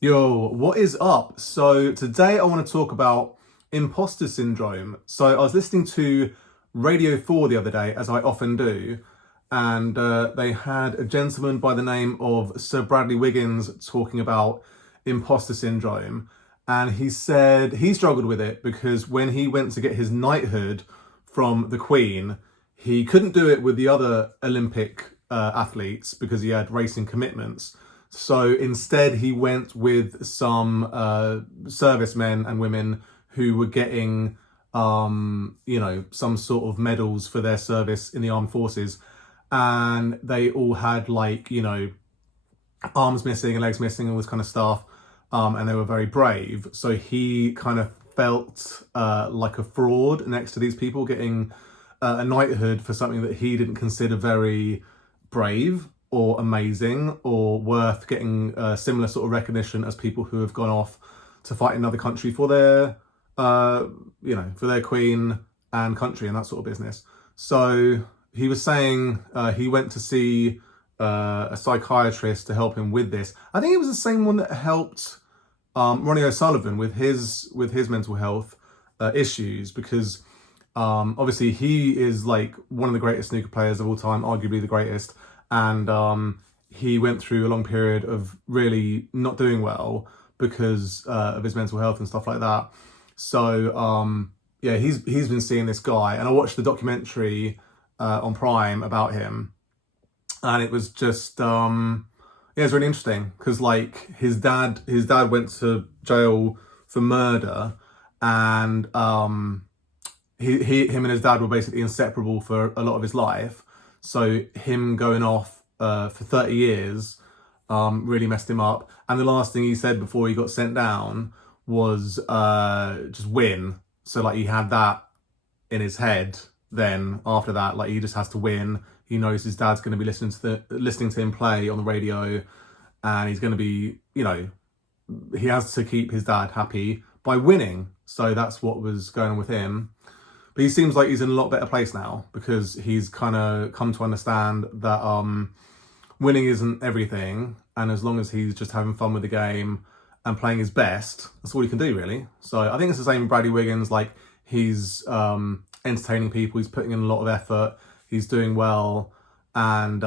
Yo, what is up? So today I want to talk about imposter syndrome. So I was listening to Radio 4 the other day, as I often do, and they had a gentleman by the name of Sir Bradley Wiggins talking about imposter syndrome. And he said he struggled with it because when he went to get his knighthood from the Queen, he couldn't do it with the other Olympic athletes because he had racing commitments. So instead, he went with some servicemen and women who were getting, some sort of medals for their service in the armed forces. And they all had, arms missing and legs missing, all this kind of stuff. And they were very brave. So he kind of felt like a fraud next to these people getting a knighthood for something that he didn't consider very brave or amazing or worth getting similar sort of recognition as people who have gone off to fight in another country for their, for their queen and country and that sort of business. So he was saying he went to see a psychiatrist to help him with this. I think it was the same one that helped Ronnie O'Sullivan with his mental health issues because obviously he is like one of the greatest snooker players of all time, arguably the greatest. And he went through a long period of really not doing well because of his mental health and stuff like that. So he's been seeing this guy, and I watched the documentary on Prime about him, and it was just it's really interesting because like his dad went to jail for murder, and him and his dad were basically inseparable for a lot of his life. So him going off for 30 years really messed him up. And the last thing he said before he got sent down was just win. So like he had that in his head. Then after that, like he just has to win. He knows his dad's going to be listening to him play on the radio, and he's going to be, he has to keep his dad happy by winning. So that's what was going on with him. But he seems like he's in a lot better place now because he's kind of come to understand that winning isn't everything. And as long as he's just having fun with the game and playing his best, that's all he can do, really. So I think it's the same with Bradley Wiggins. Like he's entertaining people. He's putting in a lot of effort. He's doing well. And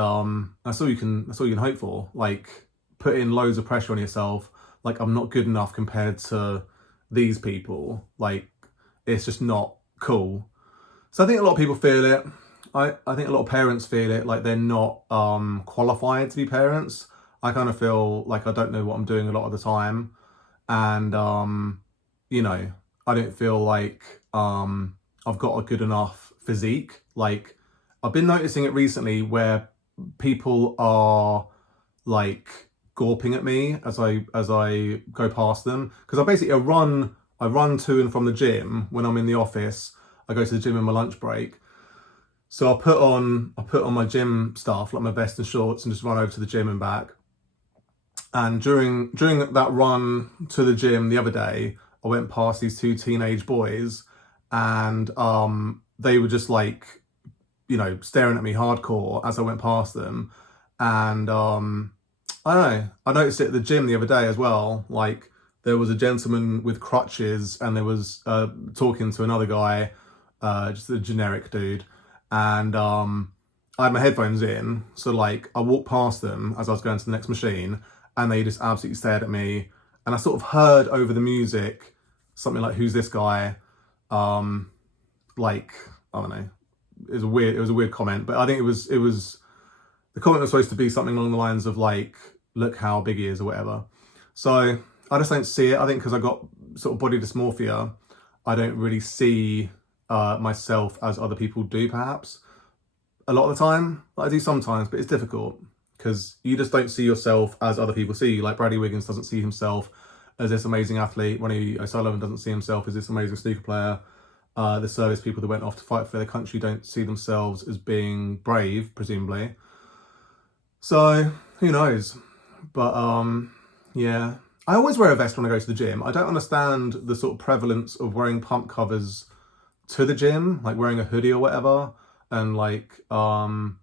that's all you can hope for. Like put in loads of pressure on yourself. Like I'm not good enough compared to these people. Like it's just not cool. So I think a lot of people feel it. I think a lot of parents feel it, like they're not qualified to be parents. I kind of feel like I don't know what I'm doing a lot of the time. And, I don't feel like I've got a good enough physique. Like I've been noticing it recently where people are like gawping at me as I go past them. Because I run to and from the gym when I'm in the office. I go to the gym in my lunch break. So I put on my gym stuff, like my vest and shorts, and just run over to the gym and back. And during that run to the gym the other day, I went past these two teenage boys, and they were just like, staring at me hardcore as I went past them. And I don't know, I noticed it at the gym the other day as well. Like there was a gentleman with crutches, and there was talking to another guy, just a generic dude, and I had my headphones in, so like I walked past them as I was going to the next machine, and they just absolutely stared at me, and I sort of heard over the music something like, "Who's this guy?" Like I don't know, it was a weird comment, but I think it was the comment was supposed to be something along the lines of like, "Look how big he is," or whatever. So I just don't see it. I think because I got sort of body dysmorphia, I don't really see myself as other people do, perhaps. A lot of the time, I do sometimes, but it's difficult because you just don't see yourself as other people see you. Like Bradley Wiggins doesn't see himself as this amazing athlete. Ronnie O'Sullivan doesn't see himself as this amazing snooker player. The service people that went off to fight for their country don't see themselves as being brave, presumably. So who knows? But yeah. I always wear a vest when I go to the gym. I don't understand the sort of prevalence of wearing pump covers to the gym, like wearing a hoodie or whatever. And like, I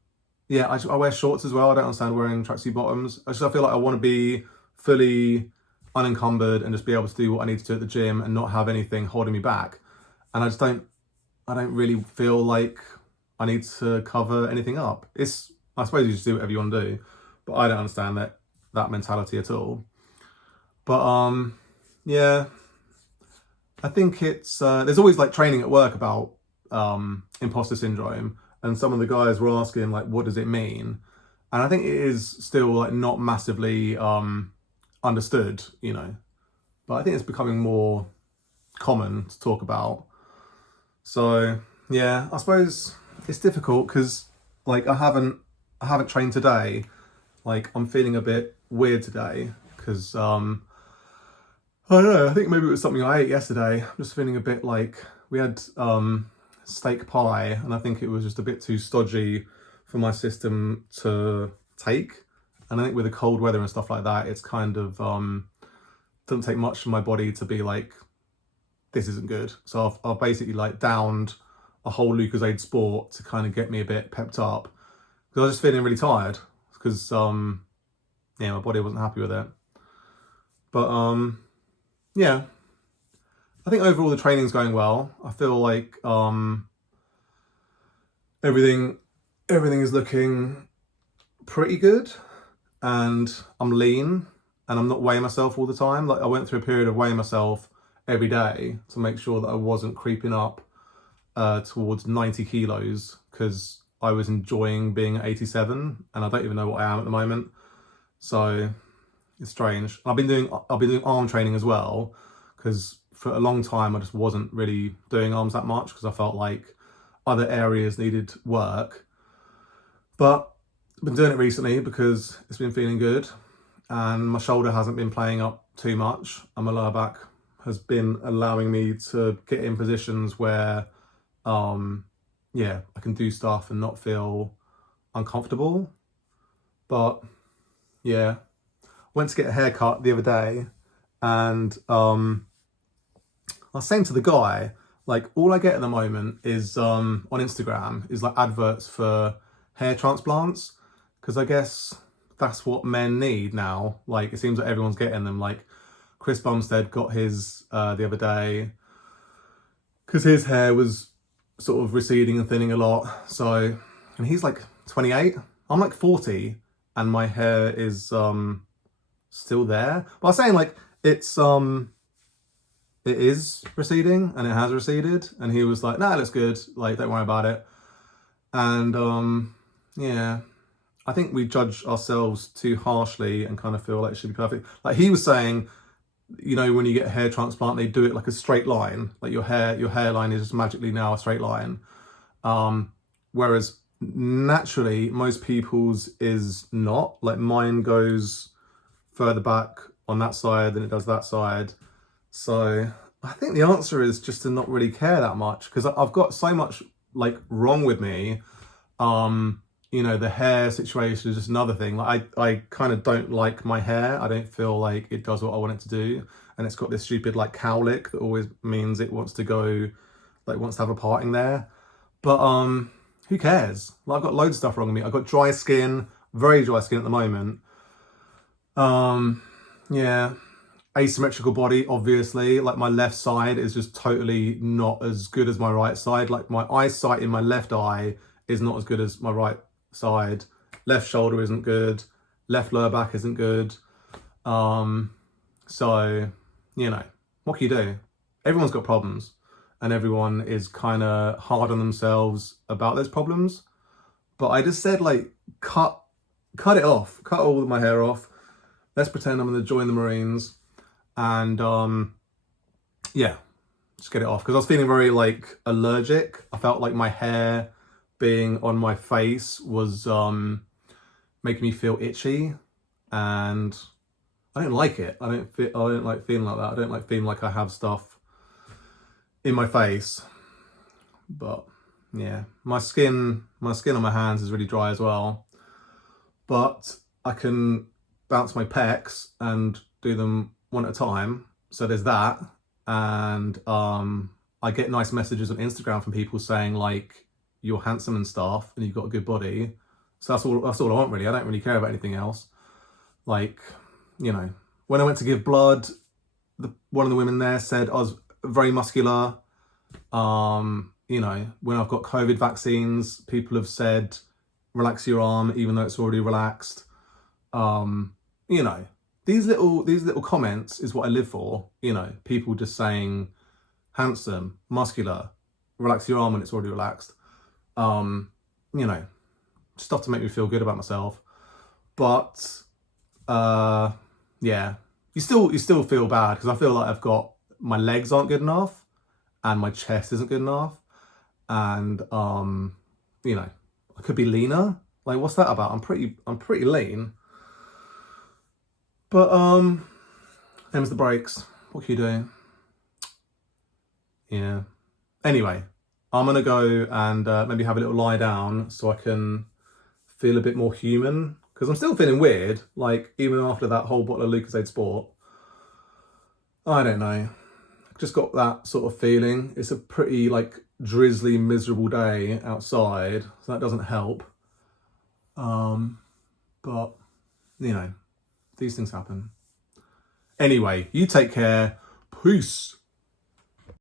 wear shorts as well. I don't understand wearing tracksuit bottoms. I feel like I want to be fully unencumbered and just be able to do what I need to do at the gym and not have anything holding me back. And I don't really feel like I need to cover anything up. I suppose you just do whatever you want to do, but I don't understand that mentality at all. But yeah, I think it's there's always like training at work about imposter syndrome, and some of the guys were asking like, what does it mean? And I think it is still like not massively understood, you know, but I think it's becoming more common to talk about. So yeah, I suppose it's difficult because like I haven't trained today. Like I'm feeling a bit weird today because I don't know, I think maybe it was something I ate yesterday. I'm just feeling a bit like we had steak pie, and I think it was just a bit too stodgy for my system to take. And I think with the cold weather and stuff like that, it's kind of doesn't take much for my body to be like, this isn't good. So I've basically like downed a whole Lucozade Sport to kind of get me a bit pepped up, because I was just feeling really tired because yeah, my body wasn't happy with it. But yeah, I think overall the training's going well. I feel like everything is looking pretty good, and I'm lean and I'm not weighing myself all the time. Like I went through a period of weighing myself every day to make sure that I wasn't creeping up towards 90 kilos, because I was enjoying being at 87 and I don't even know what I am at the moment. So it's strange. I've been doing arm training as well, because for a long time I just wasn't really doing arms that much because I felt like other areas needed work. But I've been doing it recently because it's been feeling good, and my shoulder hasn't been playing up too much, and my lower back has been allowing me to get in positions where yeah, I can do stuff and not feel uncomfortable. But yeah, went to get a haircut the other day, and I was saying to the guy, like, all I get at the moment is on Instagram is like adverts for hair transplants, because I guess that's what men need now. Like it seems like everyone's getting them. Like Chris Bumstead got his the other day because his hair was sort of receding and thinning a lot. So, and he's like 28, I'm like 40, and my hair is still there. But I was saying like it is receding, and it has receded, and he was like, nah, it looks good, like don't worry about it. And yeah, I think we judge ourselves too harshly and kind of feel like it should be perfect. Like he was saying, you know, when you get a hair transplant, they do it like a straight line, like your hairline is just magically now a straight line, whereas naturally most people's is not. Like mine goes further back on that side than it does that side. So I think the answer is just to not really care that much, because I've got so much like wrong with me. You know, the hair situation is just another thing. Like I kind of don't like my hair. I don't feel like it does what I want it to do, and it's got this stupid like cowlick that always means it wants to go, like wants to have a parting there. But who cares? Like I've got loads of stuff wrong with me. I've got dry skin, very dry skin at the moment. Yeah, asymmetrical body, obviously. Like my left side is just totally not as good as my right side. Like my eyesight in my left eye is not as good as my right side. Left shoulder isn't good. Left lower back isn't good. So, you know, what can you do? Everyone's got problems, and everyone is kind of hard on themselves about those problems. But I just said, like, cut it off. Cut all of my hair off. Let's pretend I'm going to join the Marines, and yeah, just get it off. Because I was feeling very like allergic. I felt like my hair being on my face was making me feel itchy, and I don't like it. I don't like feeling like that. I don't like feeling like I have stuff in my face. But yeah, my skin on my hands is really dry as well. But I can bounce my pecs and do them one at a time. So there's that. And I get nice messages on Instagram from people saying like, you're handsome and stuff, and you've got a good body. So that's all I want really. I don't really care about anything else. Like, you know, When I went to give blood, one of the women there said I was very muscular. You know, when I've got COVID vaccines, people have said, relax your arm, even though it's already relaxed. You know, these little comments is what I live for. You know, people just saying, handsome, muscular, relax your arm when it's already relaxed. You know, stuff to make me feel good about myself. But yeah, you still feel bad, because I feel like I've got, my legs aren't good enough and my chest isn't good enough, and you know, I could be leaner. Like, what's that about? I'm pretty lean. But them's the breaks. What can you do? Yeah. Anyway, I'm gonna go and maybe have a little lie down so I can feel a bit more human, because I'm still feeling weird, like even after that whole bottle of Lucozade Sport. I don't know. Just got that sort of feeling. It's a pretty like drizzly, miserable day outside, so that doesn't help. But you know, these things happen. Anyway, you take care. Peace.